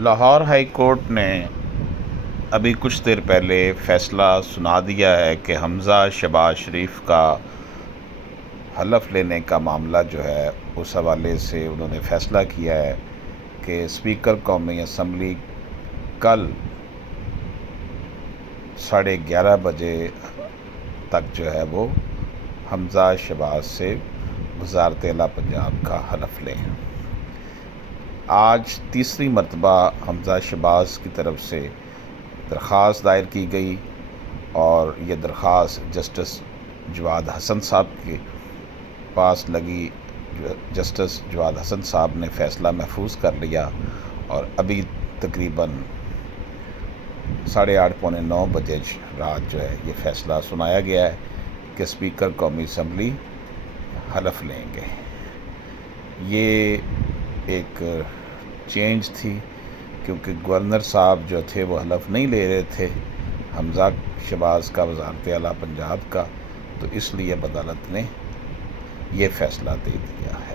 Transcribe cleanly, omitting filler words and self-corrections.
Lahore high court نے ابھی کچھ دیر پہلے فیصلہ سنا دیا ہے کہ حمزہ شہباز شریف کا حلف لینے کا معاملہ جو ہے اس حوالے سے انہوں نے فیصلہ کیا ہے کہ اسپیکر قومی اسمبلی کل 11:30 بجے تک جو ہے وہ حمزہ شہباز سے وزارت اعلیٰ پنجاب کا حلف لیں۔ آج تیسری مرتبہ حمزہ شہباز کی طرف سے درخواست دائر کی گئی اور یہ درخواست جسٹس جواد حسن صاحب کے پاس لگی۔ جسٹس جواد حسن صاحب نے فیصلہ محفوظ کر لیا اور ابھی تقریباً 8:30 پونے 9 بجے رات جو ہے یہ فیصلہ سنایا گیا ہے کہ اسپیکر قومی اسمبلی حلف لیں گے۔ یہ ایک چینج تھی کیونکہ گورنر صاحب جو تھے وہ حلف نہیں لے رہے تھے حمزہ شہباز کا وزارت اعلیٰ پنجاب کا، تو اس لیے عدالت نے یہ فیصلہ دے دیا ہے۔